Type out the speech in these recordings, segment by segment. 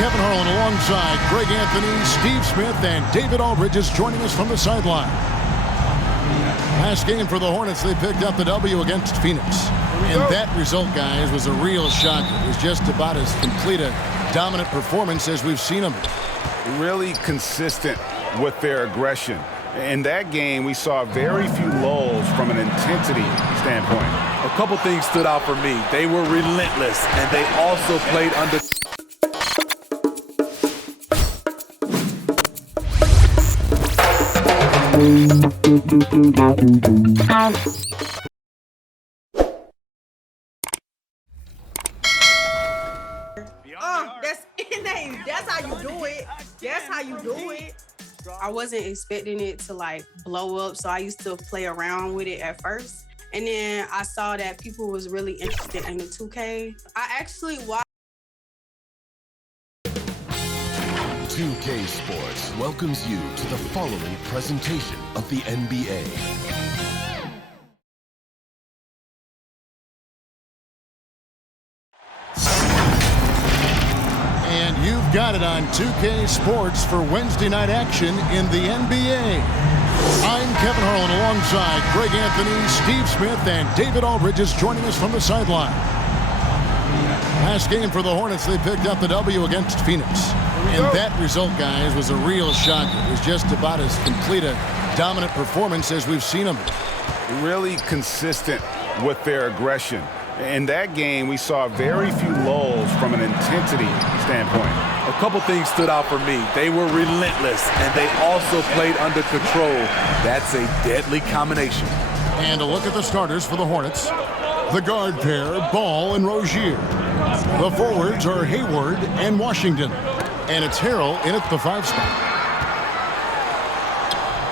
Kevin Harlan alongside Greg Anthony, Steve Smith, and David Aldridge is joining us from the sideline. Last game for the Hornets, they picked up the W against Phoenix. And that result, guys, was a real shocker. It was just about as complete a dominant performance as we've seen them. Really consistent with their aggression. In that game, we saw very few lulls from an intensity standpoint. A couple things stood out for me. They were relentless, and they also played under... That's how you do it. That's how you do it. I wasn't expecting it to like blow up, so I used to play around with it at first. And then I saw that people was really interested in the 2K. I actually watched 2K Sports welcomes you to the following presentation of the NBA. And you've got it on 2K Sports for Wednesday night action in the NBA. I'm Kevin Harlan alongside Greg Anthony, Steve Smith, and David Aldridge is joining us from the sideline. Last game for the Hornets, they picked up the W against Phoenix. And that result, guys, was a real shocker. It was just about as complete a dominant performance as we've seen them. Really consistent with their aggression. In that game, we saw very few lulls from an intensity standpoint. A couple things stood out for me. They were relentless, and they also played under control. That's a deadly combination. And a look at the starters for the Hornets. The guard pair, Ball and Rozier. The forwards are Hayward and Washington. And it's Harrell in at the 5 spot.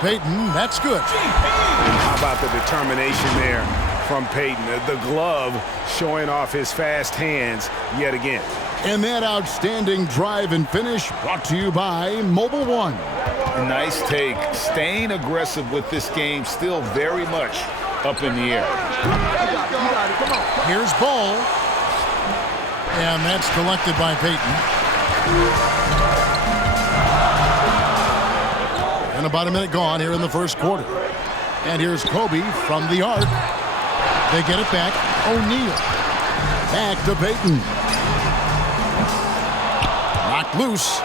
Payton, that's good. How about the determination there from Payton? The glove showing off his fast hands yet again. And that outstanding drive and finish brought to you by Mobile One. Nice take. Staying aggressive with this game, still very much up in the air. Here's Ball. And that's collected by Payton. And about a minute gone here in the first quarter. And here's Kobe from the arc. They get it back. O'Neal. Back to Payton. Knocked loose.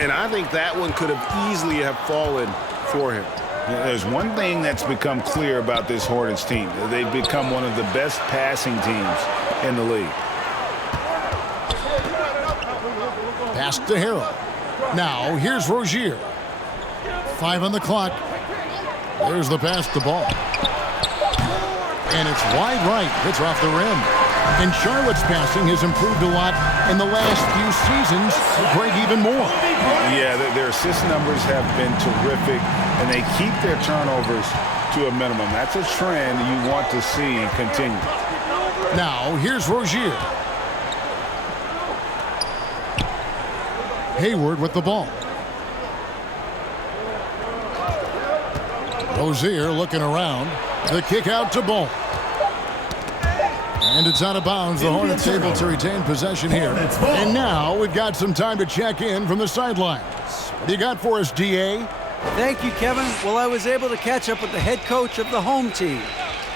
And I think that one could have easily have fallen for him. There's one thing that's become clear about this Hornets team. They've become one of the best passing teams in the league. Pass to Harrell. Now here's Rozier. 5 on the clock. There's the pass to Ball. And it's wide right. It's off the rim. And Charlotte's passing has improved a lot in the last few seasons. Greg, even more. Yeah, their assist numbers have been terrific, and they keep their turnovers to a minimum. That's a trend you want to see continue. Now, here's Rozier. Hayward with the ball. Rozier looking around. The kick out to Ball. And it's out of bounds. The Hornets able to retain possession here. And now we've got some time to check in from the sidelines. What do you got for us, DA? Thank you, Kevin. Well, I was able to catch up with the head coach of the home team.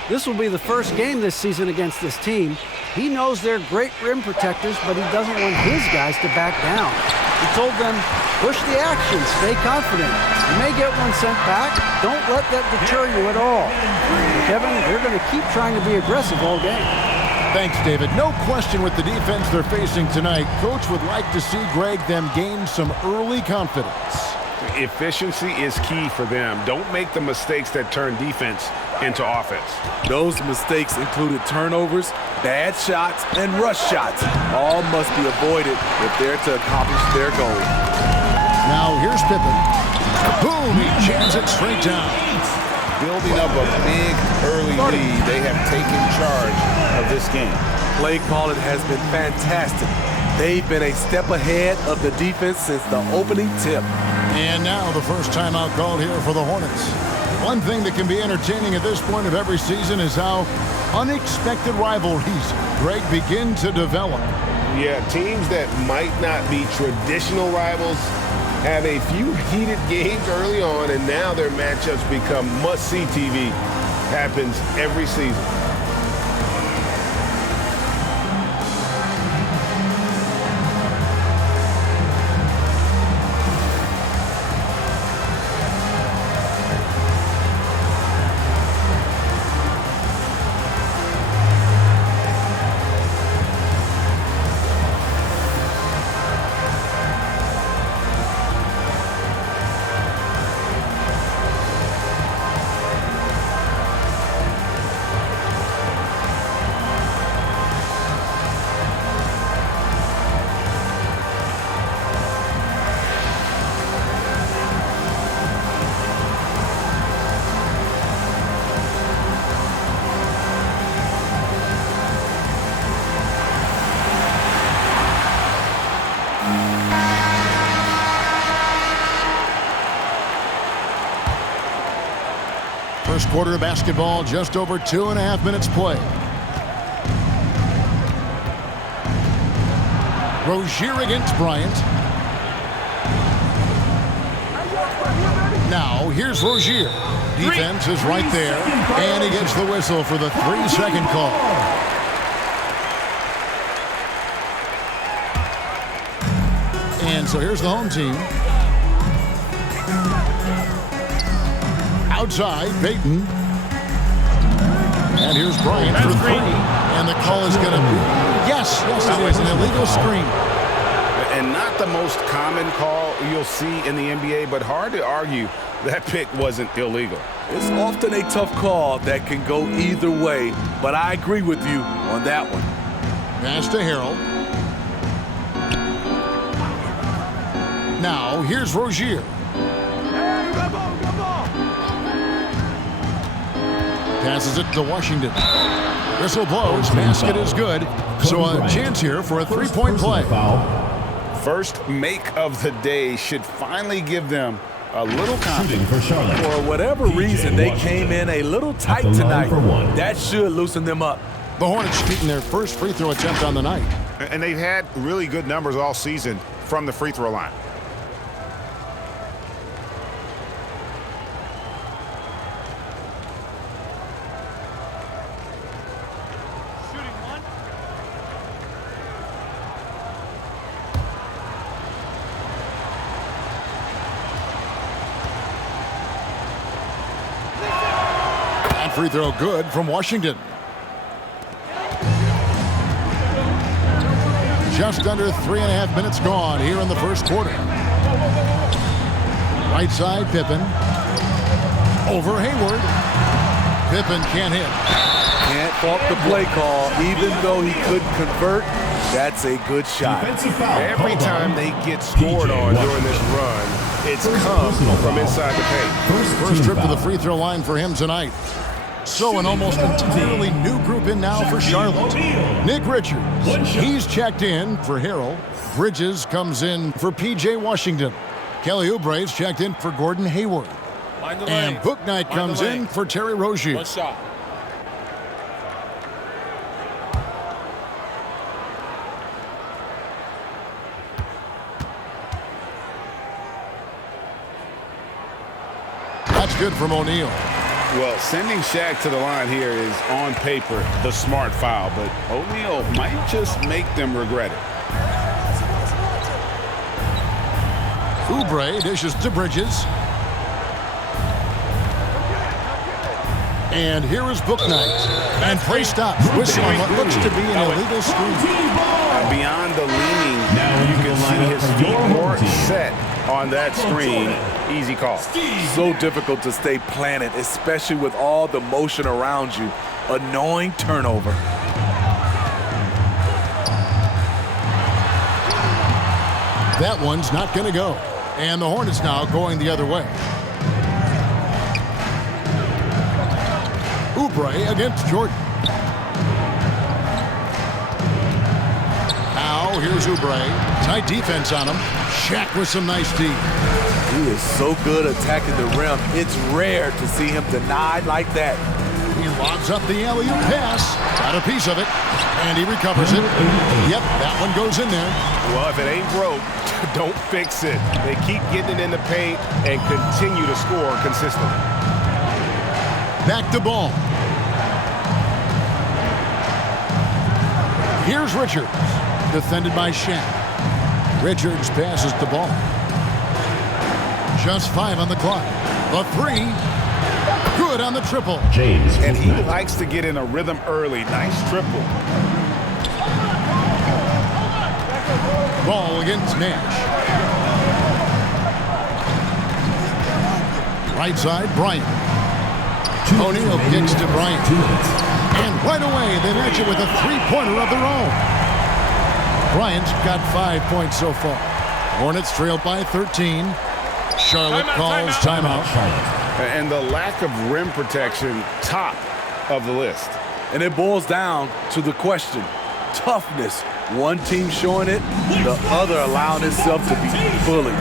This will be the first game this season against this team. He knows they're great rim protectors, but he doesn't want his guys to back down. He told them, push the action, stay confident. You may get one sent back. Don't let that deter you at all. Kevin, they're going to keep trying to be aggressive all game. Thanks, David. No question with the defense they're facing tonight. Coach would like to see Greg them gain some early confidence. Efficiency is key for them. Don't make the mistakes that turn defense into offense. Those mistakes included turnovers, bad shots, and rush shots. All must be avoided if they're to accomplish their goal. Now here's Pippen. Boom, he jams it straight down. Building up a big early lead, they have taken charge of this game. Play calling has been fantastic. They've been a step ahead of the defense since the opening tip. And now the first timeout called here for the Hornets. One thing that can be entertaining at this point of every season is how unexpected rivalries, Greg, begin to develop. Yeah, teams that might not be traditional rivals have a few heated games early on, and now their matchups become must-see TV. Happens every season. First quarter of basketball, just over 2.5 minutes played. Rozier against Bryant. Now, here's Rozier. Defense is right there, and he gets the whistle for the 3-second call. And so here's the home team. Outside, Payton. And here's Bryant for 3. And the call is going to be, yes, it is an illegal screen. And not the most common call you'll see in the NBA, but hard to argue that pick wasn't illegal. It's often a tough call that can go either way, but I agree with you on that one. Pass to Harold. Now, here's Rozier. Passes it to Washington. Whistle blows. Basket is good. So a chance here for a 3-point play. First make of the day should finally give them a little confidence. For whatever reason, they came in a little tight tonight. That should loosen them up. The Hornets shooting their first free throw attempt on the night. And they've had really good numbers all season from the free throw line. Free throw good from Washington. Just under 3.5 minutes gone here in the first quarter. Right side, Pippen. Over Hayward. Pippen can't hit. Can't fault the play call. Even though he couldn't convert, that's a good shot. Every time they get scored on during this run, it's come from inside the paint. First trip to the free throw line for him tonight. So an almost entirely new group in now for Charlotte. Nick Richards, he's checked in for Harold. Bridges comes in for P.J. Washington. Kelly Oubre's checked in for Gordon Hayward. And Book Knight comes in for Terry Rozier. One shot. That's good from O'Neal. Well, sending Shaq to the line here is, on paper, the smart foul, but O'Neal might just make them regret it. Oubre dishes to Bridges. And here is Book Knight. And play stops. Whistle on what looks to be an illegal screen. Beyond the leaning, you can see his feet more set on that screen. Easy call. So difficult to stay planted, especially with all the motion around you. Annoying turnover. That one's not going to go. And the Hornets now going the other way. Oubre against Jordan. Now here's Oubre. Tight defense on him. Shaq with some nice D. He is so good attacking the rim. It's rare to see him denied like that. Lobs up the alley-oop pass. Got a piece of it. And he recovers it. Yep, that one goes in there. Well, if it ain't broke, don't fix it. They keep getting it in the paint and continue to score consistently. Back to ball. Here's Richards. Defended by Shaq. Richards passes the ball. Just 5 on the clock. The 3. Good on the triple. James. And he likes to get in a rhythm early. Nice triple. Ball against Nash. Right side, Bryant. O'Neal kicks to Bryant. And right away, they match it with a 3-pointer of their own. Bryant's got 5 points so far. Hornets trailed by 13. Charlotte calls timeout. And the lack of rim protection, top of the list. And it boils down to the question. Toughness. One team showing it, the other allowing itself to be bullied.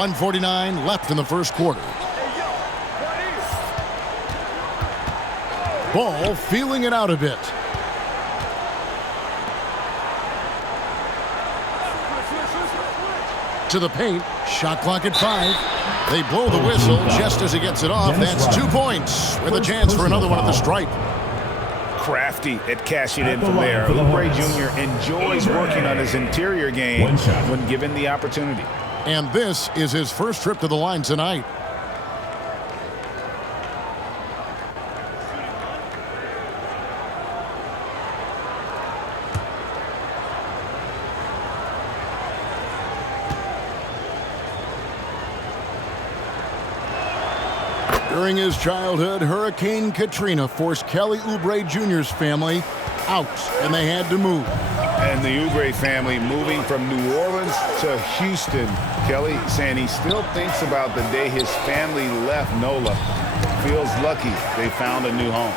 .149 left in the first quarter. Ball feeling it out a bit. To the paint. Shot clock at 5. They blow the whistle just as he gets it off. That's 2 points with a chance for another one at the stripe. Crafty at cashing in from there. Oubre Jr. enjoys working on his interior game when given the opportunity. And this is his first trip to the line tonight. During his childhood, Hurricane Katrina forced Kelly Oubre Jr.'s family out, and they had to move. And the Oubre family moving from New Orleans to Houston. Kelly saying he still thinks about the day his family left NOLA. Feels lucky they found a new home.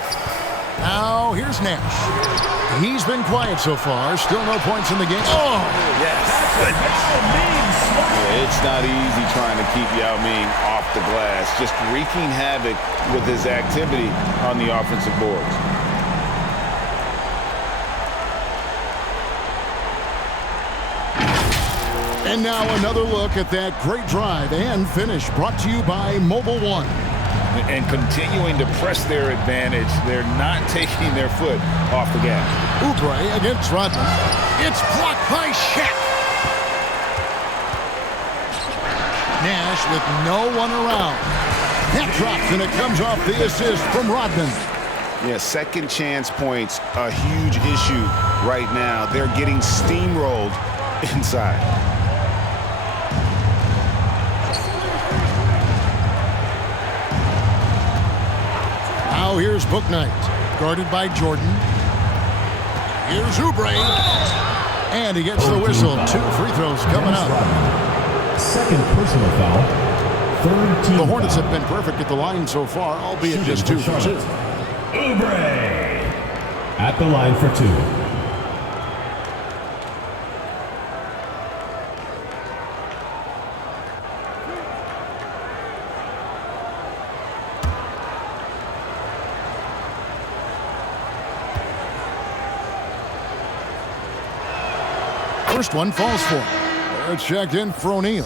Now, here's Nash. He's been quiet so far. Still no points in the game. Oh, yes. Yeah, it's not easy trying to keep Yao Ming off the glass. Just wreaking havoc with his activity on the offensive boards. And now another look at that great drive and finish brought to you by Mobile One. And continuing to press their advantage. They're not taking their foot off the gas. Oubre against Rodman. It's blocked by Shaq. Nash with no one around. That drops, and it comes off the assist from Rodman. Yeah, second chance points, a huge issue right now. They're getting steamrolled inside. Now here's Bouknight, guarded by Jordan. Here's Oubre. And he gets the whistle. 2 free throws coming up. Second personal foul. Third team The Hornets foul. have been perfect at the line so far, albeit just 2 for 2. Oubre at the line for 2. First one falls for him. They're checked in for O'Neal.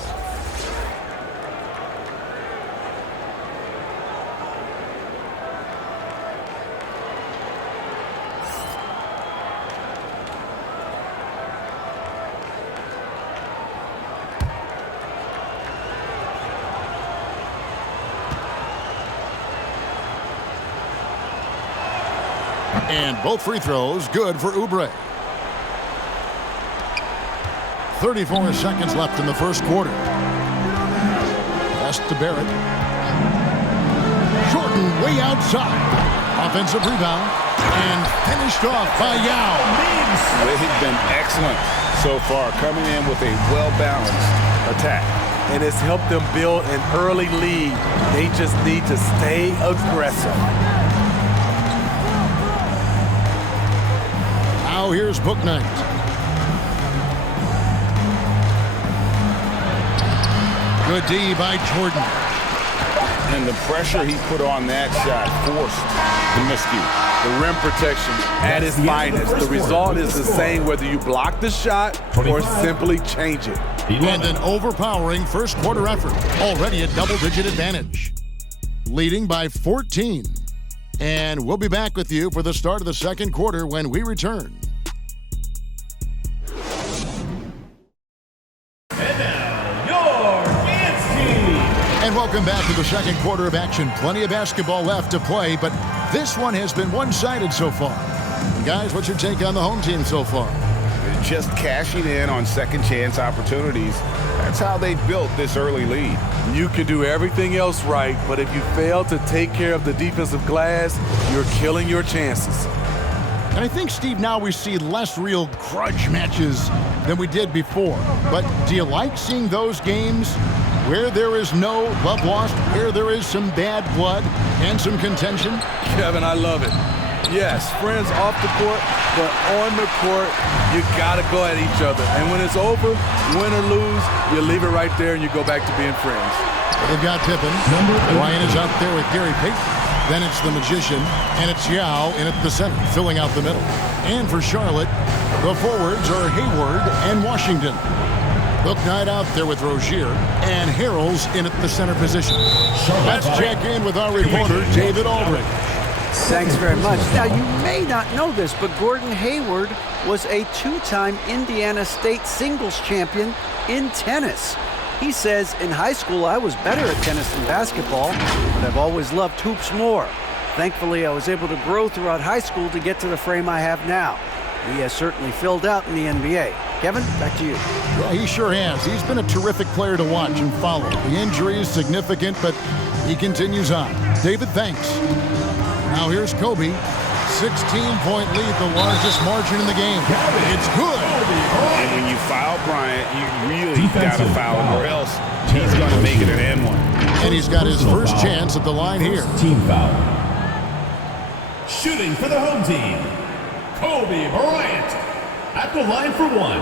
And both free throws good for Oubre. 34 seconds left in the first quarter. Pass to Barrett. Jordan way outside. Offensive rebound. And finished off by Yao. They've been excellent so far, coming in with a well-balanced attack. And it's helped them build an early lead. They just need to stay aggressive. Now here's Bouknight. Good D by Jordan. And the pressure he put on that shot forced the miscue. The rim protection at its finest. The result is the same whether you block the shot or simply change it. And an overpowering first quarter effort. Already a double-digit advantage. Leading by 14. And we'll be back with you for the start of the second quarter when we return. And welcome back to the second quarter of action. Plenty of basketball left to play, but this one has been one-sided so far. Guys, what's your take on the home team so far? Just cashing in on second chance opportunities. That's how they built this early lead. You can do everything else right, but if you fail to take care of the defensive glass, you're killing your chances. And I think, Steve, now we see less real grudge matches than we did before. But do you like seeing those games where there is no love lost, where there is some bad blood and some contention? Kevin, I love it. Yes, friends off the court, but on the court, you got to go at each other. And when it's over, win or lose, you leave it right there and you go back to being friends. They've got Pippen. Bryant is out there with Gary Payton. Then it's the Magician, and it's Yao in at the center, filling out the middle. And for Charlotte, the forwards are Hayward and Washington. Bouknight out there with Rozier, and Harrell's in at the center position. Let's check in with our reporter, David Aldridge. Thanks very much. Now, you may not know this, but Gordon Hayward was a two-time Indiana State singles champion in tennis. He says, in high school, I was better at tennis than basketball, but I've always loved hoops more. Thankfully, I was able to grow throughout high school to get to the frame I have now. He has certainly filled out in the NBA. Kevin, back to you. Well, he sure has. He's been a terrific player to watch and follow. The injury is significant, but he continues on. David, thanks. Now here's Kobe. 16-point lead, the largest margin in the game. It's good. And when you foul Bryant, you really got to foul him, or else he's going to make it an N1. And he's got his first chance at the line here. Team foul. Shooting for the home team, Kobe Bryant at the line for one.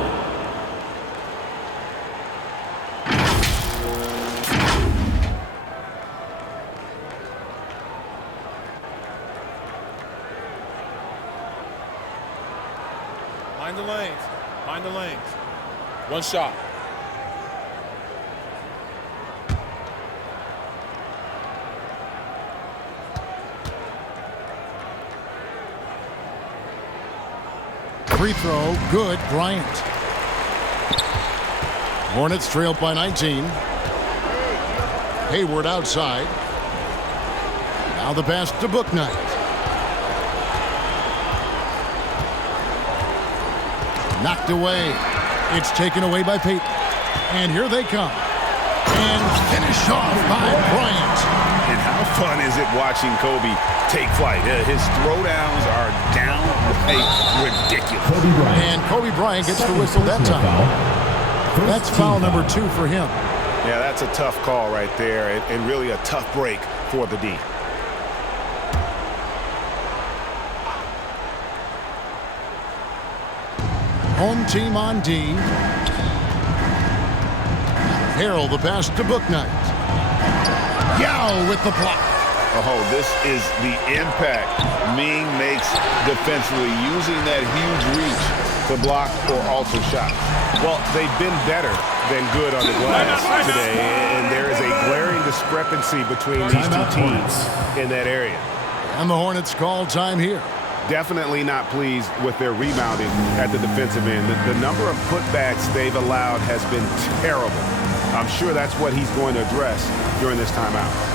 Mind the lanes. Mind the lanes. One shot. Free throw, good, Bryant. Hornets trailed by 19. Hayward outside. Now the pass to Bouknight. Knocked away. It's taken away by Payton. And here they come. And finished off by Bryant. And how fun is it watching Kobe take flight? His throwdowns are downright ridiculous. And Kobe Bryant gets the whistle that time. That's foul number 2 for him. Yeah, that's a tough call right there, and really a tough break for the D. Home team on D. Harrell the pass to Bouknight. Yao with the block. Oh, this is the impact Ming makes defensively, using that huge reach to block or alter shots? Well, they've been better than good on the glass today, and there is a glaring discrepancy between these two teams in that area. And the Hornets call time here. Definitely not pleased with their rebounding at the defensive end. The number of putbacks they've allowed has been terrible. I'm sure that's what he's going to address during this timeout.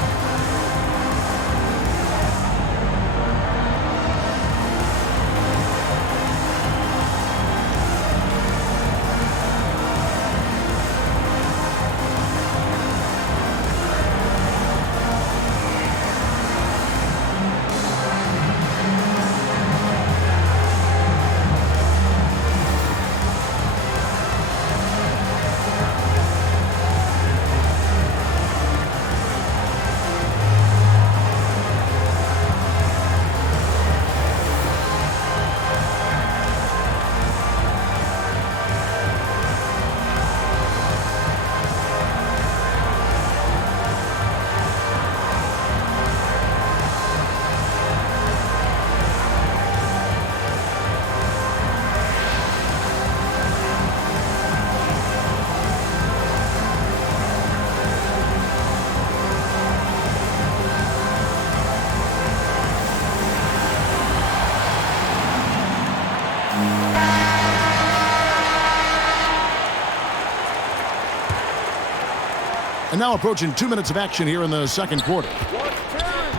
And now approaching 2 minutes of action here in the second quarter.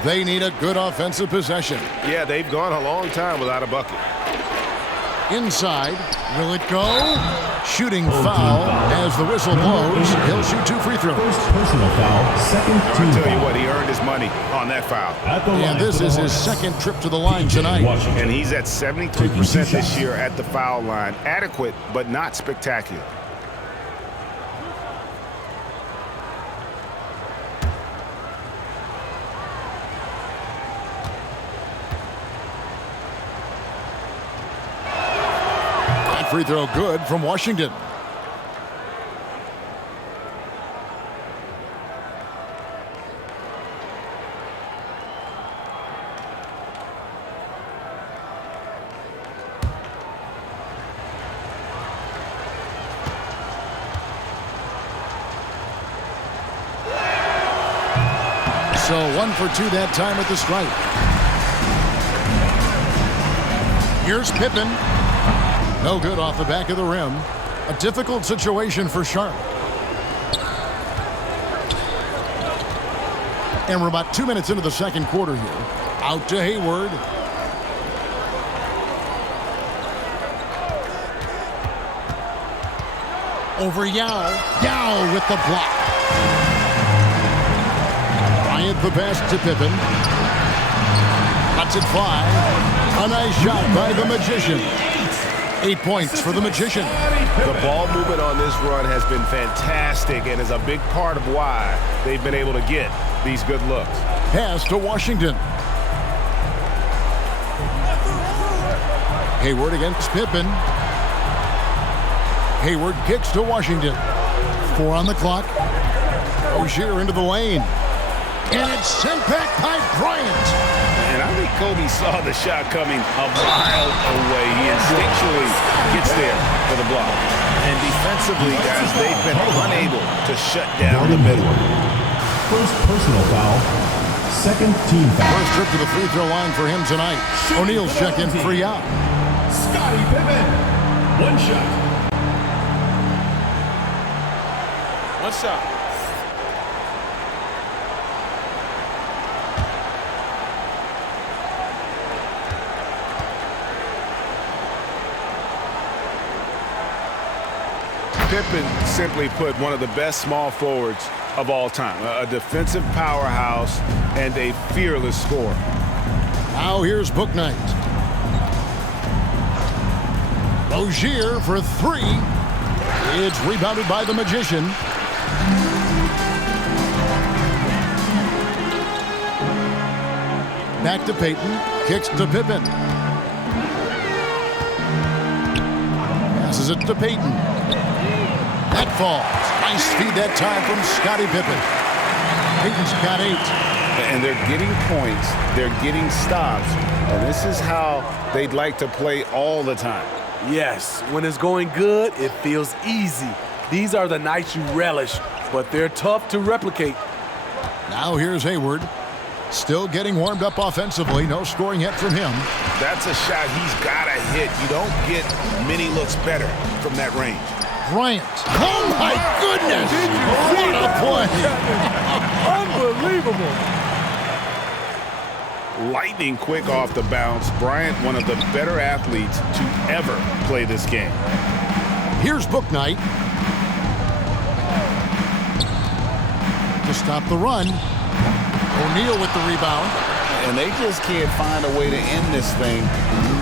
They need a good offensive possession. Yeah, they've gone a long time without a bucket. Inside. Will it go? Shooting foul as the whistle blows. He'll shoot 2 free throws. First personal foul, second team I'll tell you foul. what, he earned his money on that foul. And this is his second trip to the line tonight. And he's at 73% this year at the foul line. Adequate, but not spectacular. Free throw good from Washington. So 1 for 2 that time at the stripe. Here's Pippen. No good off the back of the rim. A difficult situation for Sharp. And we're about 2 minutes into the second quarter here. Out to Hayward. Over Yao. Yao with the block. Bryant the pass to Pippen. Lets it fly. A nice shot by the Magician. 8 points for the Magician. The ball movement on this run has been fantastic and is a big part of why they've been able to get these good looks. Pass to Washington. Hayward against Pippen. Hayward kicks to Washington. 4 on the clock. Rozier into the lane. And it's sent back by Bryant. And I think Kobe saw the shot coming a mile away. He instinctually gets there for the block. And defensively, guys, they've been unable to shut down the middle. First personal foul, second team foul. First trip to the free throw line for him tonight. O'Neal's checking 3 out. Scottie Pippen, 1 shot. 1 shot. Pippen, simply put, one of the best small forwards of all time. A defensive powerhouse and a fearless scorer. Now here's Bouknight. Rozier for 3. It's rebounded by the Magician. Back to Payton. Kicks to Pippen. Passes it to Payton. That falls. Nice feed that time from Scottie Pippen. Payton's got 8. And they're getting points. They're getting stops. And this is how they'd like to play all the time. Yes, when it's going good, it feels easy. These are the nights you relish, but they're tough to replicate. Now here's Hayward. Still getting warmed up offensively. No scoring yet from him. That's a shot he's got to hit. You don't get many looks better from that range. Bryant. Oh, my goodness. What a play. Unbelievable. Lightning quick off the bounce. Bryant, one of the better athletes to ever play this game. Here's Bouknight. To stop the run. O'Neal with the rebound. And they just can't find a way to end this thing.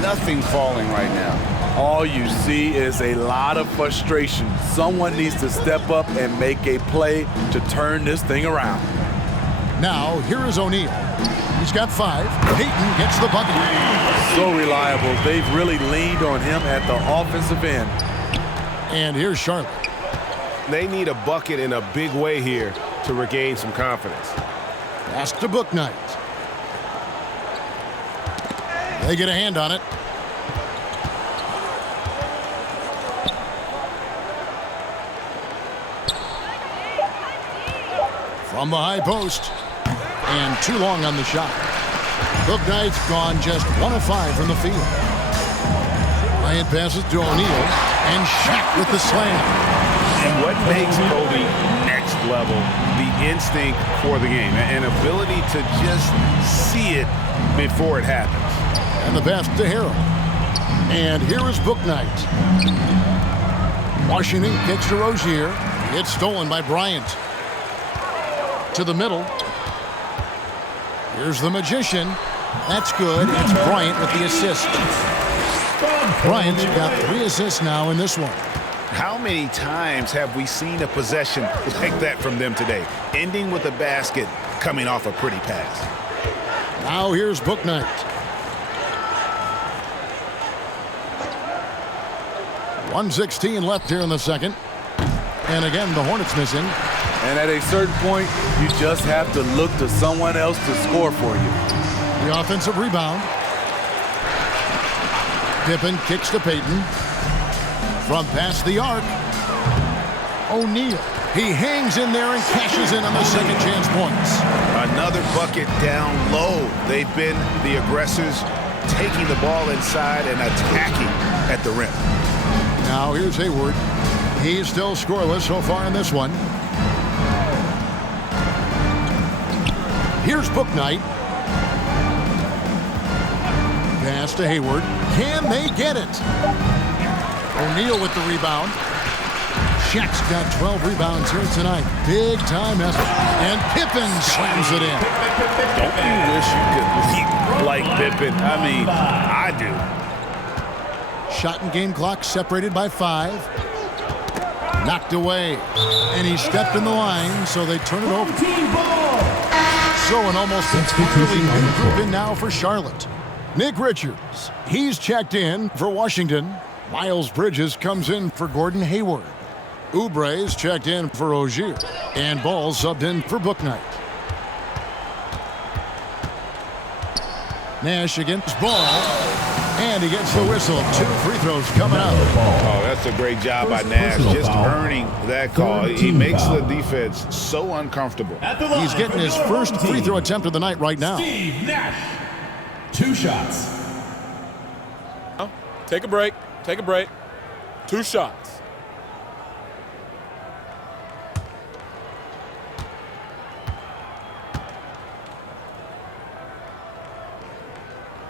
Nothing falling right now. All you see is a lot of frustration. Someone needs to step up and make a play to turn this thing around. Now, here is O'Neal. He's got 5. Payton gets the bucket. So reliable. They've really leaned on him at the offensive end. And here's Charlotte. They need a bucket in a big way here to regain some confidence. Pass to Bouknight. They get a hand on it. From the high post. And too long on the shot. Bouknight's gone just 1 of 5 from the field. Bryant passes to O'Neal. And Shaq with the slam. And what makes Kobe next level, the instinct for the game, an ability to just see it before it happens. And the pass to Harold. And here is Bouknight. Washington kicks to Rozier. It's stolen by Bryant. To the middle. Here's the magician. That's good. It's Bryant with the assist. Bryant's got 3 assists now in this one. How many times have we seen a possession like that from them today? Ending with a basket, coming off a pretty pass. Now here's Bouknight. .116 left here in the second. And again, the Hornets missing. And at a certain point, you just have to look to someone else to score for you. The offensive rebound. Pippen kicks to Payton. From past the arc. O'Neal. He hangs in there and cashes in on the second chance points. Another bucket down low. They've been the aggressors, taking the ball inside and attacking at the rim. Now here's Hayward. He's still scoreless so far in this one. Here's Bouknight. Pass to Hayward. Can they get it? O'Neal with the rebound. Shaq's got 12 rebounds here tonight. Big time effort. And Pippen slams it in. Don't you wish you could leap like Pippen? I mean, I do. Shot and game clock separated by 5. Knocked away. And he stepped in the line, so they turn it over. So an almost entirely new group in now for Charlotte. Nick Richards, he's checked in for Washington. Miles Bridges comes in for Gordon Hayward. Oubre's checked in for Rozier. And Ball subbed in for Bouknight. Nash against Ball. And he gets the whistle. 2 free throws coming up. Oh, that's a great job by Nash, just earning that call. He makes the defense so uncomfortable. He's getting his first free throw attempt of the night right now. Steve Nash. 2 shots. Take a break. Take a break. 2 shots.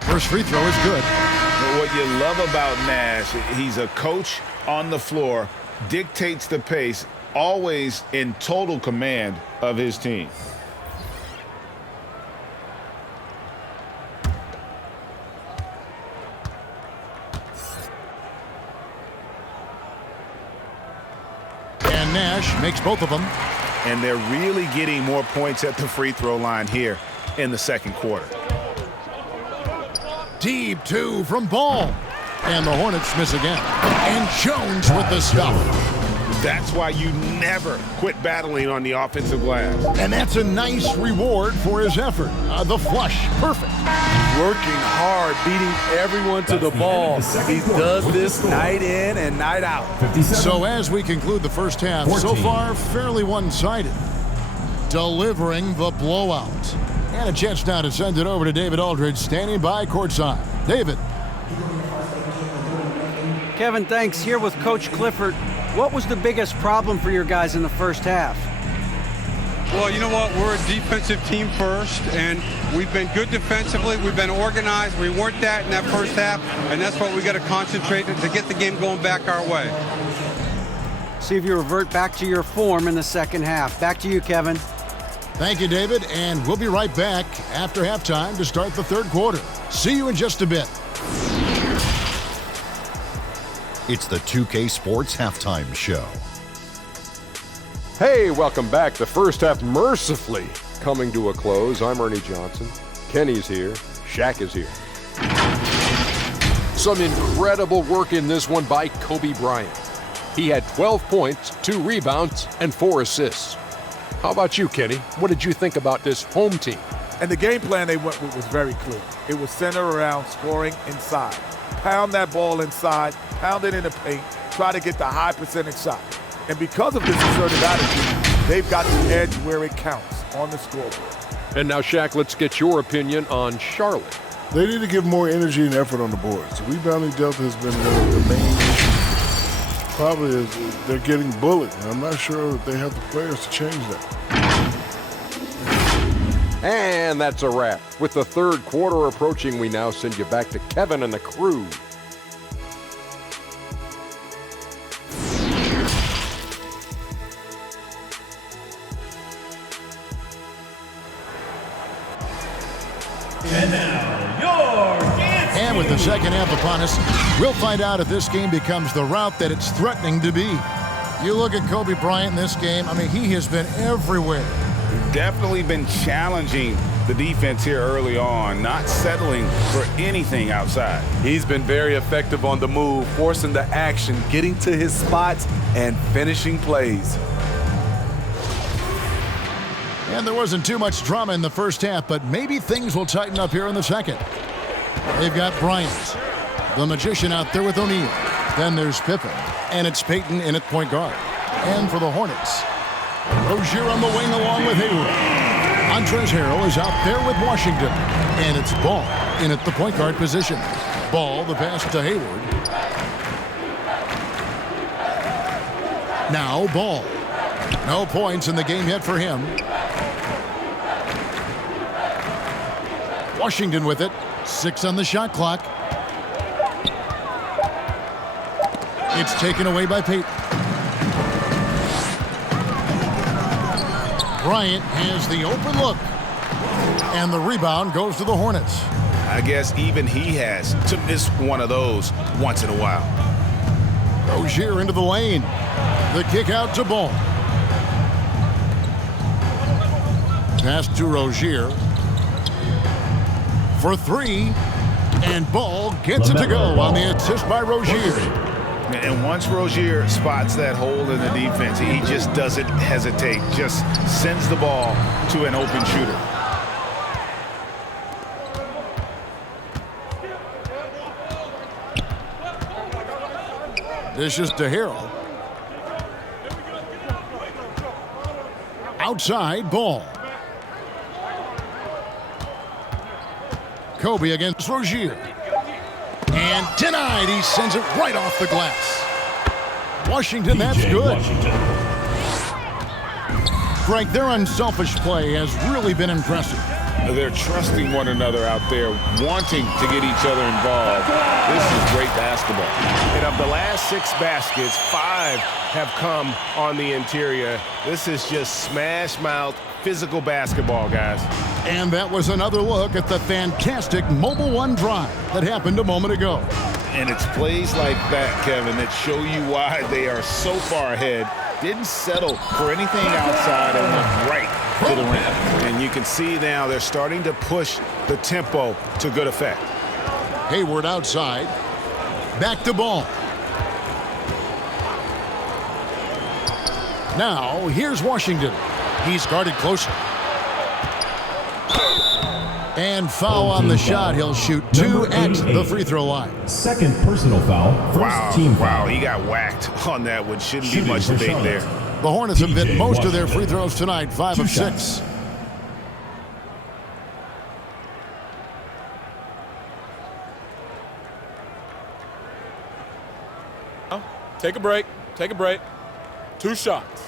First free throw is good. What you love about Nash, he's a coach on the floor, dictates the pace, always in total command of his team. And Nash makes both of them. And they're really getting more points at the free throw line here in the second quarter. Deep 2 from Ball. And the Hornets miss again. And Jones with the stop. That's why you never quit battling on the offensive glass. And that's a nice reward for his effort. The flush, perfect. Working hard, beating everyone to the ball. He does this night in and night out. So as we conclude the first half, so far fairly one-sided. Delivering the blowout. And a chance now to send it over to David Aldridge, standing by courtside. David. Kevin, thanks. Here with Coach Clifford. What was the biggest problem for your guys in the first half? Well, you know what? We're a defensive team first, and we've been good defensively. We've been organized. We weren't that in that first half, and that's what we got to concentrate to get the game going back our way. See if you revert back to your form in the second half. Back to you, Kevin. Thank you, David, and we'll be right back after halftime to start the third quarter. See you in just a bit. It's the 2K Sports Halftime Show. Hey, welcome back. The first half mercifully coming to a close. I'm Ernie Johnson. Kenny's here. Shaq is here. Some incredible work in this one by Kobe Bryant. He had 12 points, 2 rebounds, and 4 assists. How about you, Kenny? What did you think about this home team? And the game plan they went with was very clear. It was centered around scoring inside. Pound that ball inside, pound it in the paint, try to get the high percentage shot. And because of this assertive attitude, they've got the edge where it counts on the scoreboard. And now, Shaq, let's get your opinion on Charlotte. They need to give more energy and effort on the boards. The rebounding delta has been one of the main issues. Probably is they're getting bullied. And I'm not sure if they have the players to change that. And that's a wrap. With the third quarter approaching, we now send you back to Kevin and the crew. And now, your dance. And with the second half upon us, we'll find out if this game becomes the route that it's threatening to be. You look at Kobe Bryant in this game, I mean, he has been everywhere. Definitely been challenging the defense here early on, not settling for anything outside. He's been very effective on the move, forcing the action, getting to his spots, and finishing plays. And there wasn't too much drama in the first half, but maybe things will tighten up here in the second. They've got Bryant, the magician out there with O'Neal. Then there's Pippen, and it's Payton in at point guard. And for the Hornets, Rozier on the wing along with Hayward. Montrezl Harrell is out there with Washington. And it's Ball in at the point guard position. Ball, the pass to Hayward. Now Ball. No points in the game yet for him. Washington with it. 6 on the shot clock. It's taken away by Payton. Bryant has the open look. And the rebound goes to the Hornets. I guess even he has to miss one of those once in a while. Rozier into the lane. The kick out to Ball. Pass to Rozier. For 3. And Ball gets it to go on the assist by Rozier. And once Rozier spots that hole in the defense, he just doesn't hesitate, just sends the ball to an open shooter. This is to Harrell. Outside, Ball. Kobe against Rozier. And denied. He sends it right off the glass. Washington, that's good. Frank, their unselfish play has really been impressive. They're trusting one another out there, wanting to get each other involved. This is great basketball. And of the last 6 baskets, 5 have come on the interior. This is just smash mouth, physical basketball, guys. And that was another look at the fantastic Mobile One drive that happened a moment ago. And it's plays like that, Kevin, that show you why they are so far ahead. Didn't settle for anything outside and went right to the rim. And you can see now they're starting to push the tempo to good effect. Hayward outside. Back to Ball. Now, here's Washington. He's guarded closely. And foul on the shot. He'll shoot 2 at the free throw line. Second personal foul. First team foul. Wow, he got whacked on that one. Shouldn't be much debate there. The Hornets have hit most of their free throws tonight, 5 of 6. Take a break. Take a break. 2 shots.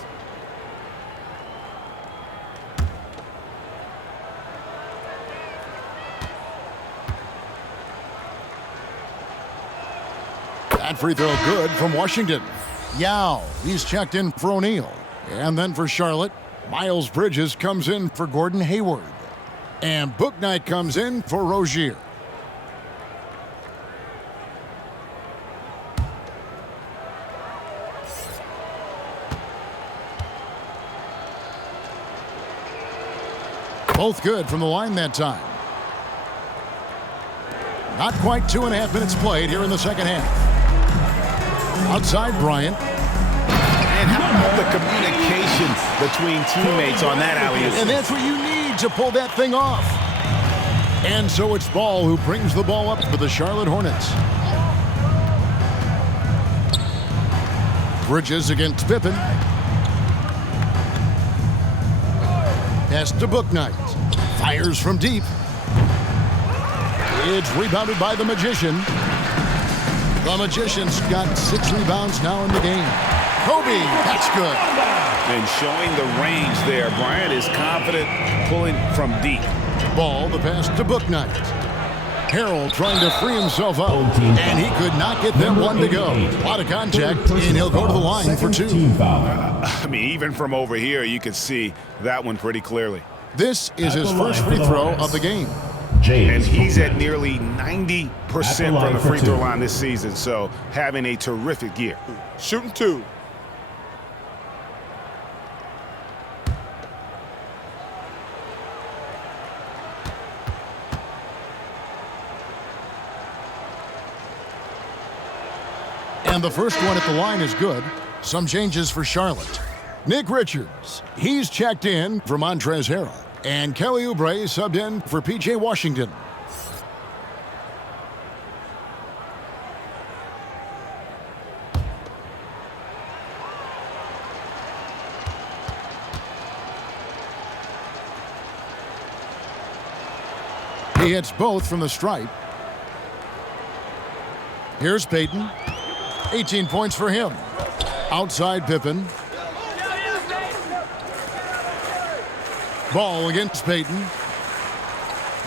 That free throw good from Washington. Yao, he's checked in for O'Neal. And then for Charlotte, Miles Bridges comes in for Gordon Hayward. And Bouknight comes in for Rozier. Both good from the line that time. Not quite 2.5 minutes played here in the second half. Outside Bryant. And how about the communication between teammates on that alley-oop? And that's what you need to pull that thing off. And so it's Ball who brings the ball up for the Charlotte Hornets. Bridges against Pippen. Pass to Bouknight. Fires from deep. It's rebounded by the Magician. The Magician's got 6 rebounds now in the game. Kobe, that's good. And showing the range there. Bryant is confident pulling from deep. Ball, the pass to Bouknight. Harold trying to free himself up, and he could not get that one to go. A lot of contact, and he'll go to the line for 2. I mean, even from over here, you can see that one pretty clearly. This is his first free throw of the game. And he's at nearly 90% from the free throw line this season, so having a terrific year. Shooting 2. And the first one at the line is good. Some changes for Charlotte. Nick Richards, he's checked in for Montrezl Harrell. And Kelly Oubre subbed in for P.J. Washington. He hits both from the stripe. Here's Payton. 18 points for him. Outside Pippen. Ball against Payton.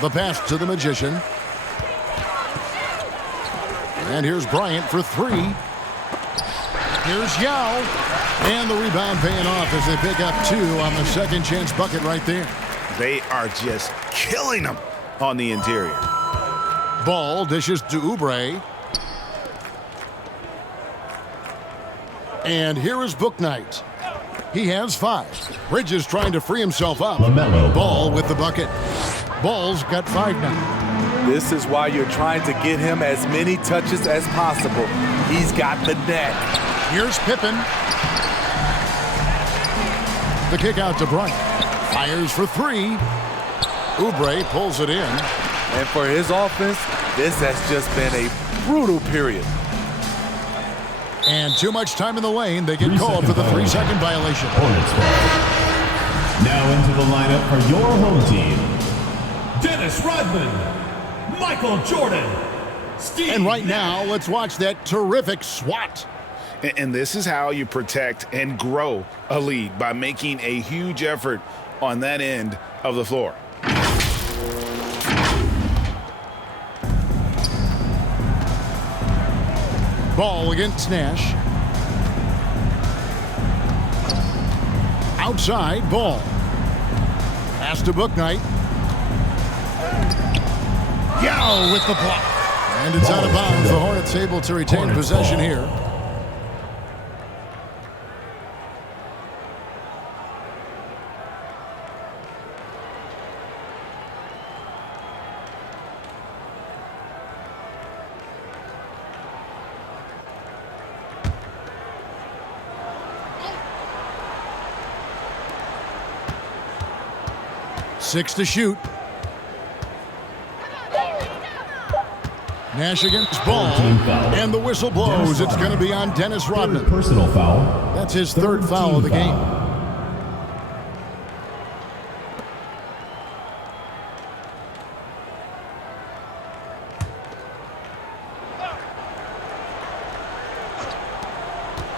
The pass to the Magician. And here's Bryant for 3. Here's Yao. And the rebound paying off as they pick up 2 on the second chance bucket right there. They are just killing them on the interior. Ball dishes to Oubre. And here is Bouknight. He has 5. Bridges trying to free himself up. Ball with the bucket. Ball's got 5 now. This is why you're trying to get him as many touches as possible. He's got the net. Here's Pippen. The kick out to Bryant. Fires for 3. Oubre pulls it in. And for his offense, this has just been a brutal period. And too much time in the lane. They get called for the 3-second violation. Now into the lineup for your home team. Dennis Rodman, Michael Jordan, Steve. And right now, let's watch that terrific swat. And this is how you protect and grow a lead, by making a huge effort on that end of the floor. Ball against Nash. Outside, Ball. Pass to Bouknight. Yao with the block. And it's out of bounds. The Hornets able to retain possession here. 6 to shoot. Nash against Ball, and the whistle blows. It's going to be on Dennis Rodman. Personal foul. That's his third foul of the game.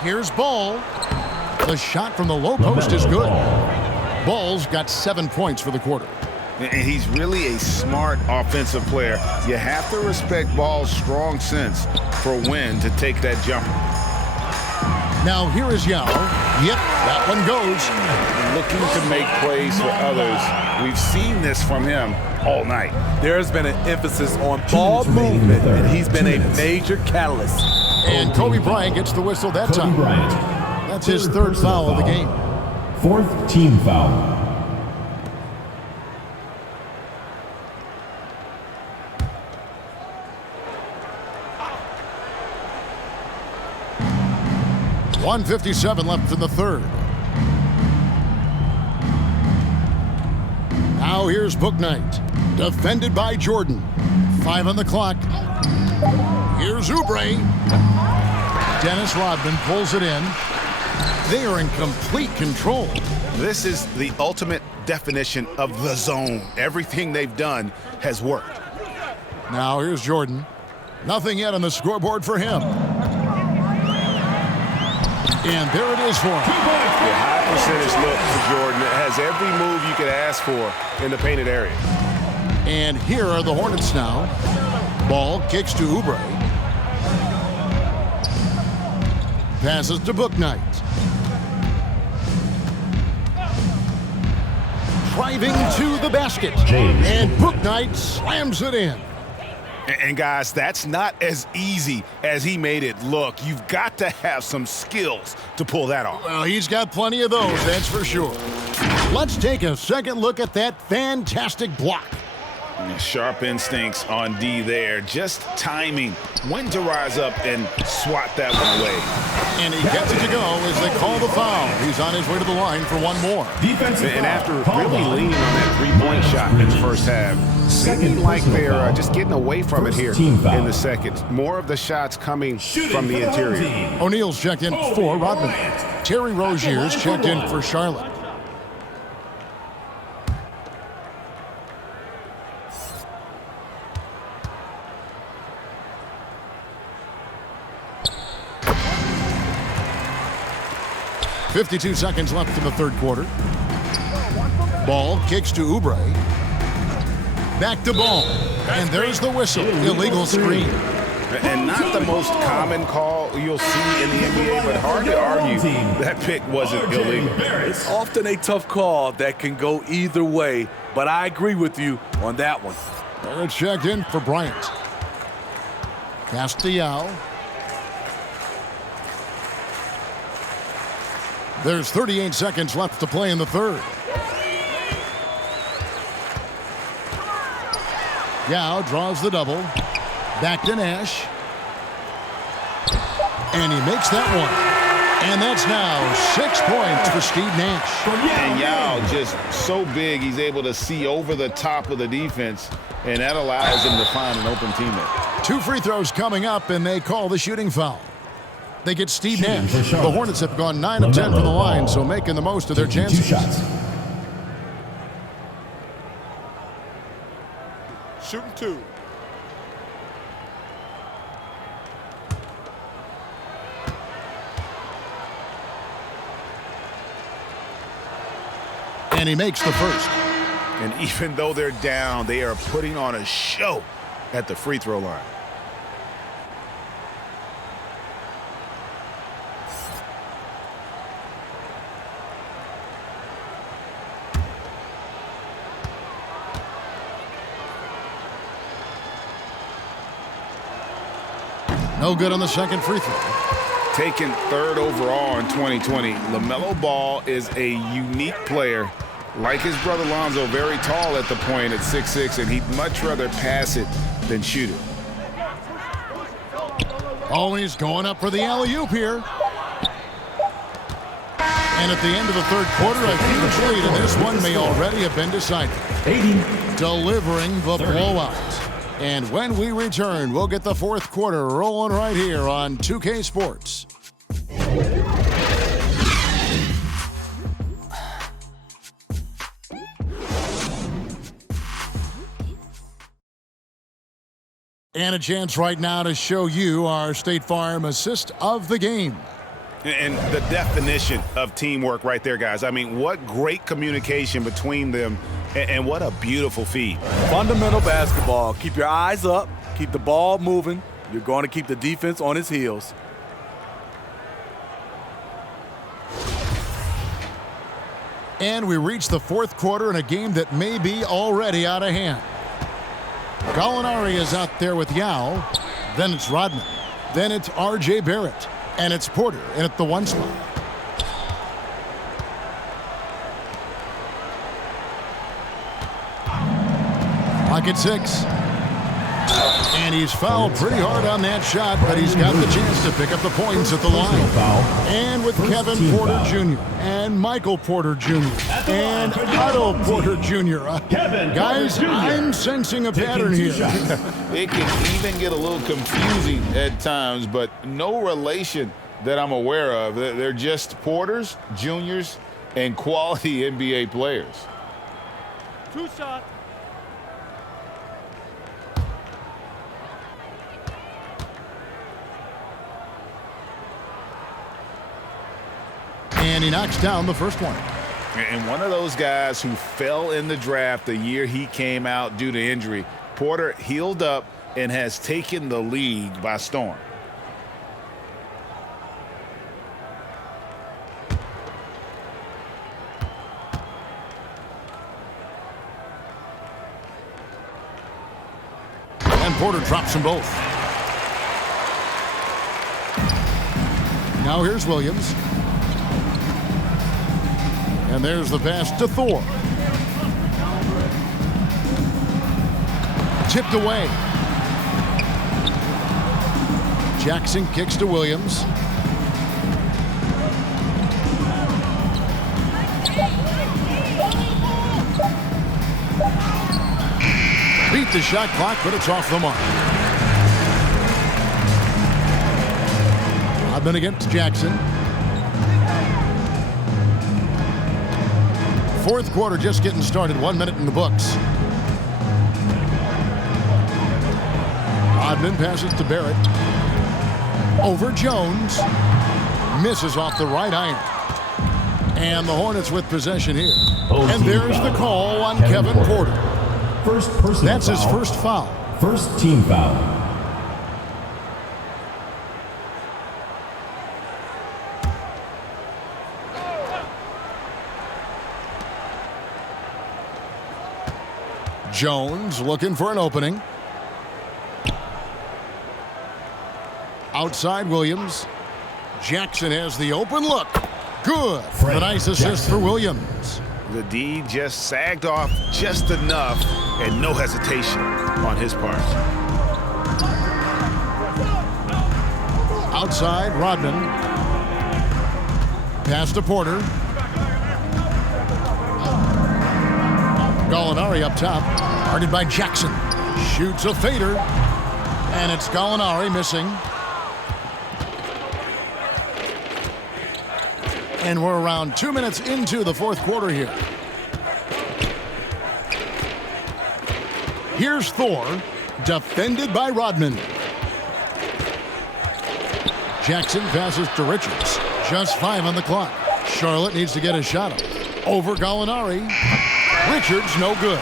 Here's Ball. The shot from the low post is good. Ball's got 7 points for the quarter. And he's really a smart offensive player. You have to respect Ball's strong sense for when to take that jumper. Now here is Yao. Yep, that one goes. Looking to make plays for others. We've seen this from him all night. There's been an emphasis on ball movement, and he's been a major catalyst. And Kobe Bryant gets the whistle that time. That's his third foul of the game. 4th team foul. .157 left in the third. Now here's Book Knight, defended by Jordan. 5 on the clock. Here's Oubre. Dennis Rodman pulls it in. They are in complete control. This is the ultimate definition of the zone. Everything they've done has worked. Now here's Jordan. Nothing yet on the scoreboard for him. And there it is for him. The high percentage look for Jordan. It has every move you could ask for in the painted area. And here are the Hornets now. Ball kicks to Oubre. Passes to Book Knight. Driving to the basket. And Book Knight slams it in. And guys, that's not as easy as he made it look. You've got to have some skills to pull that off. Well, he's got plenty of those, that's for sure. Let's take a second look at that fantastic block. Sharp instincts on D there. Just timing when to rise up and swat that one away. And he gets it to go as they call the foul. He's on his way to the line for one more. And after really leaning on that three-point shot in the first half, seeming like they're just getting away from it here in the second. More of the shots coming from the interior. O'Neal's checked in for Rodman. Terry Rozier's checked in for Charlotte. .52 seconds left in the third quarter. Ball kicks to Oubre. Back to Ball. And there's the whistle. Illegal screen. And not the most common call you'll see in the NBA, but hard to argue that pick wasn't illegal. It's often a tough call that can go either way, but I agree with you on that one. They're checked in for Bryant. Pass to Yao. There's 38 seconds left to play in the third. Yao draws the double. Back to Nash. And he makes that one. And that's now 6 points for Steve Nash. And Yao just so big, he's able to see over the top of the defense, and that allows him to find an open teammate. 2 free throws coming up, and they call the shooting foul. They get Steve Nash. The Hornets have gone 9 of 10 from the line, so making the most of their chances. 2 shots. Shooting 2. And he makes the first. And even though they're down, they are putting on a show at the free throw line. No good on the second free throw. Taken third overall in 2020, LaMelo Ball is a unique player. Like his brother Lonzo, very tall at the point at 6'6", and he'd much rather pass it than shoot it. Oh, he's going up for the alley-oop here. And at the end of the third quarter, a huge lead, and this one may already have been decided. Delivering the blowout. And when we return, we'll get the fourth quarter rolling right here on 2K Sports. And a chance right now to show you our State Farm assist of the game. And the definition of teamwork right there, guys. I mean, what great communication between them, and what a beautiful feed. Fundamental basketball. Keep your eyes up. Keep the ball moving. You're going to keep the defense on its heels. And we reach the fourth quarter in a game that may be already out of hand. Gallinari is out there with Yao. Then it's Rodman. Then it's R.J. Barrett. And it's Porter in at the one spot. Pocket 6. And he's fouled pretty hard on that shot, but he's got the chance to pick up the points at the line. And with Kevin Porter Jr. and Michael Porter Jr. and Otto Porter Jr. Guys, I'm sensing a pattern here. It can even get a little confusing at times, but no relation that I'm aware of. They're just Porters, Juniors, and quality NBA players. 2 shots. And he knocks down the first one. And one of those guys who fell in the draft the year he came out due to injury. Porter healed up and has taken the league by storm. And Porter drops them both. Now here's Williams. And there's the pass to Thor. Tipped away. Jackson kicks to Williams. Beat the shot clock, but it's off the mark. Rodman against Jackson. Fourth quarter just getting started. 1 minute in the books. Rodman passes to Barrett. Over Jones. Misses off the right iron. And the Hornets with possession here. And there's the call on Kevin Porter. First personal That's his foul. first foul. First team foul. Jones looking for an opening. Outside Williams. Jackson has the open look. Good. The nice assist for Williams. The D just sagged off just enough, and no hesitation on his part. Outside Rodman. Pass to Porter. Gallinari up top, guarded by Jackson. Shoots a fader, and it's Gallinari missing. And we're around 2 minutes into the fourth quarter here. Here's Thor, defended by Rodman. Jackson passes to Richards. Just 5 on the clock. Charlotte needs to get a shot up. Over Gallinari. Richards, no good.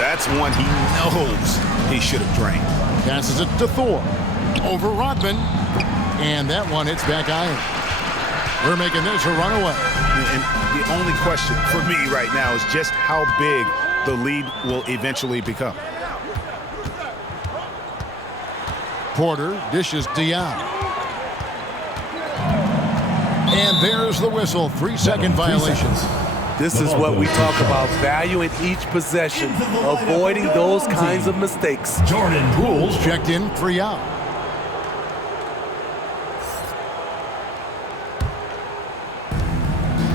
That's one he knows he should have drained. Passes it to Thor. Over Rodman. And that one hits back iron. We're making this a runaway. And the only question for me right now is just how big the lead will eventually become. Porter dishes to Yao. And there's the whistle. 3-second violation. This is what we talk about, valuing each possession, avoiding those kinds of mistakes. Jordan Poole's checked in for Yao.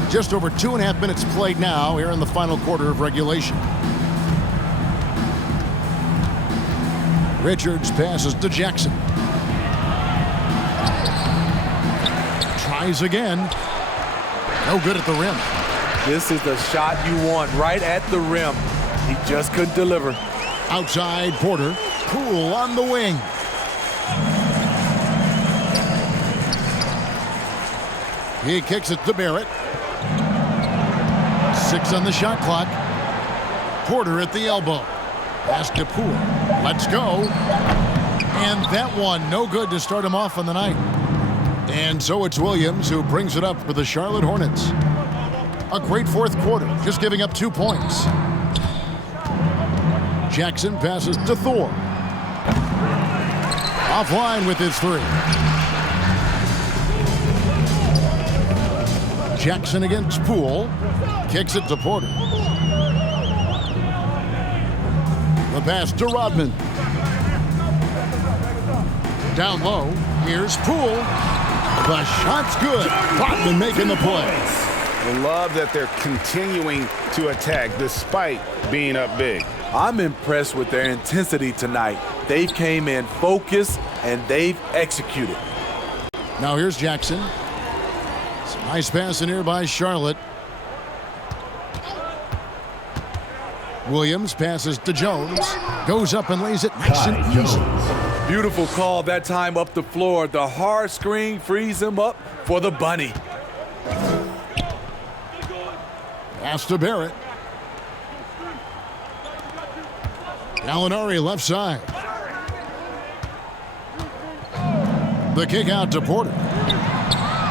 Just over 2.5 minutes played now here in the final quarter of regulation. Richards passes to Jackson. Tries again. No good at the rim. This is the shot you want, right at the rim. He just couldn't deliver. Outside Porter. Poole on the wing. He kicks it to Barrett. 6 on the shot clock. Porter at the elbow. Pass to Poole. Let's go. And that one, no good to start him off on the night. And so it's Williams who brings it up for the Charlotte Hornets. A great fourth quarter, just giving up 2 points. Jackson passes to Thor. Offline with his 3. Jackson against Poole. Kicks it to Porter. The pass to Rodman. Down low, here's Poole. The shot's good. Rodman making the play. I love that they're continuing to attack despite being up big. I'm impressed with their intensity tonight. They've came in focused and they've executed. Now here's Jackson. Some nice pass in here by Charlotte. Williams passes to Jones. Goes up and lays it nice and easy. Beautiful call that time up the floor. The hard screen frees him up for the bunny. Pass to Barrett. Gallinari left side. The kick out to Porter.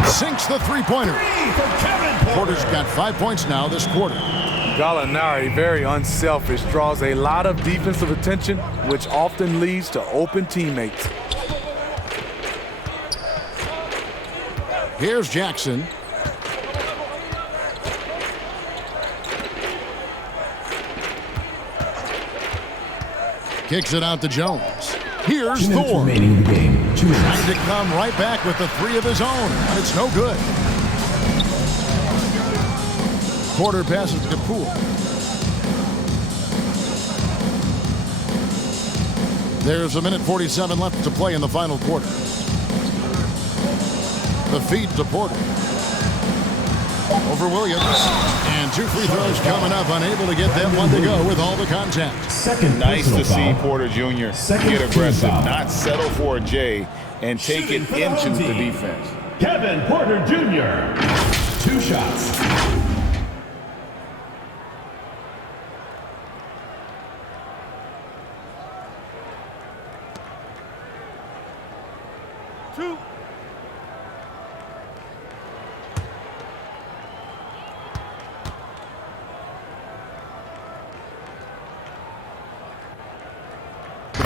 Sinks the three-pointer. Porter's got 5 points now this quarter. Gallinari, very unselfish, draws a lot of defensive attention, which often leads to open teammates. Here's Jackson. Kicks it out to Jones. Here's Thor. Remaining in the game. 2 minutes. Trying to come right back with the 3 of his own. And it's no good. Porter passes to Poole. There's 1:47 left to play in the final quarter. The feed to Porter. Over Williams. And 2 free throws coming up. Unable to get that one to go with all the contact. Nice to see Porter Jr. get aggressive, not settle for a J, and take it into the defense. Kevin Porter Jr. 2 shots.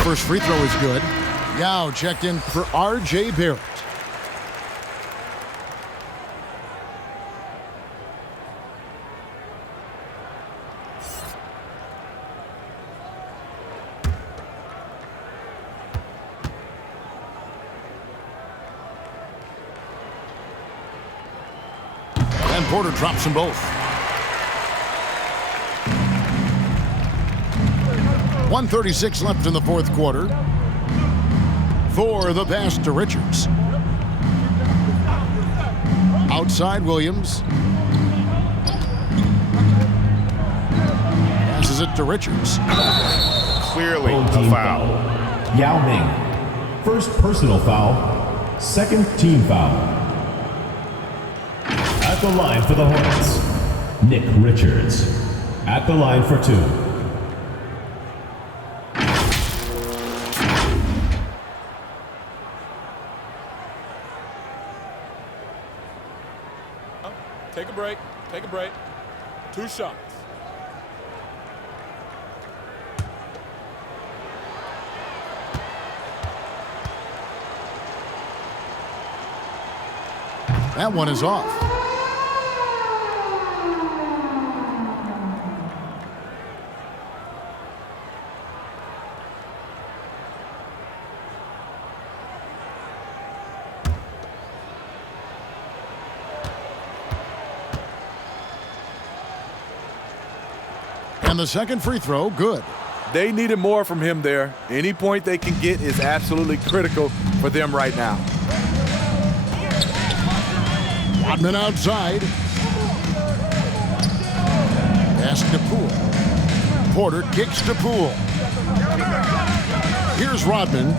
First free throw is good. Yao checked in for R.J. Barrett. And Porter drops them both. 1:36 left in the fourth quarter. For the pass to Richards. Outside Williams. Passes it to Richards. Clearly a foul. Yao Ming. First personal foul. Second team foul. At the line for the Hornets, Nick Richards. At the line for 2. Take a break. Take a break. 2 shots. That one is off. And the second free throw, good. They needed more from him there. Any point they can get is absolutely critical for them right now. Rodman outside. Pass to Poole. Porter kicks to Poole. Here's Rodman.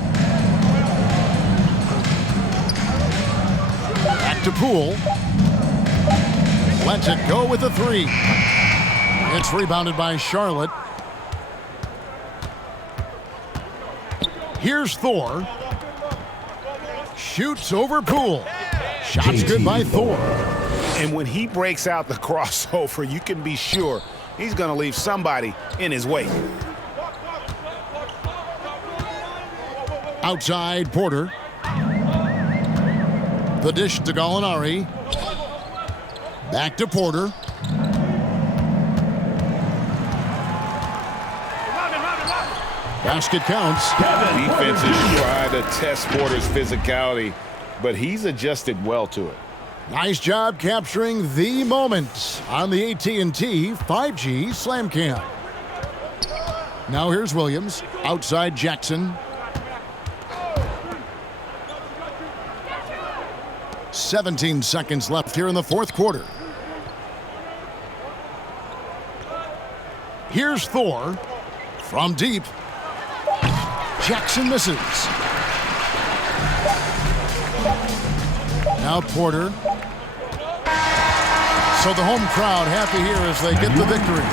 Back to Poole. Lets it go with a three. It's rebounded by Charlotte. Here's Thor. Shoots over Poole. Shot's good by Thor. And when he breaks out the crossover, you can be sure he's going to leave somebody in his wake. Outside, Porter. The dish to Gallinari. Back to Porter. Basket counts. Defense is trying to test Porter's physicality, but he's adjusted well to it. Nice job capturing the moment on the AT&T 5G Slam Cam. Now here's Williams. Outside Jackson. 17 seconds left here in the fourth quarter. Here's Thor from deep. Jackson misses. Now Porter. So the home crowd happy here as they get the victory.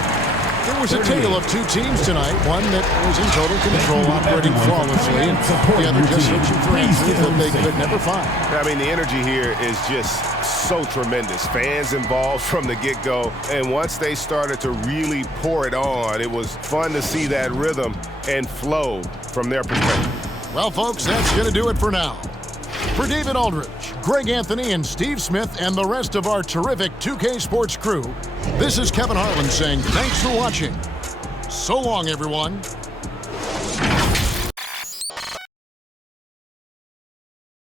It was a tale of two teams tonight. One that was in total control, operating flawlessly, and the other just hit you for answers that they could never find. I mean, the energy here is just so tremendous. Fans involved from the get-go, and once they started to really pour it on, it was fun to see that rhythm and flow from their perspective. Well, folks, that's going to do it for now. For David Aldridge, Greg Anthony, and Steve Smith, and the rest of our terrific 2K Sports crew, this is Kevin Harlan saying thanks for watching. So long, everyone.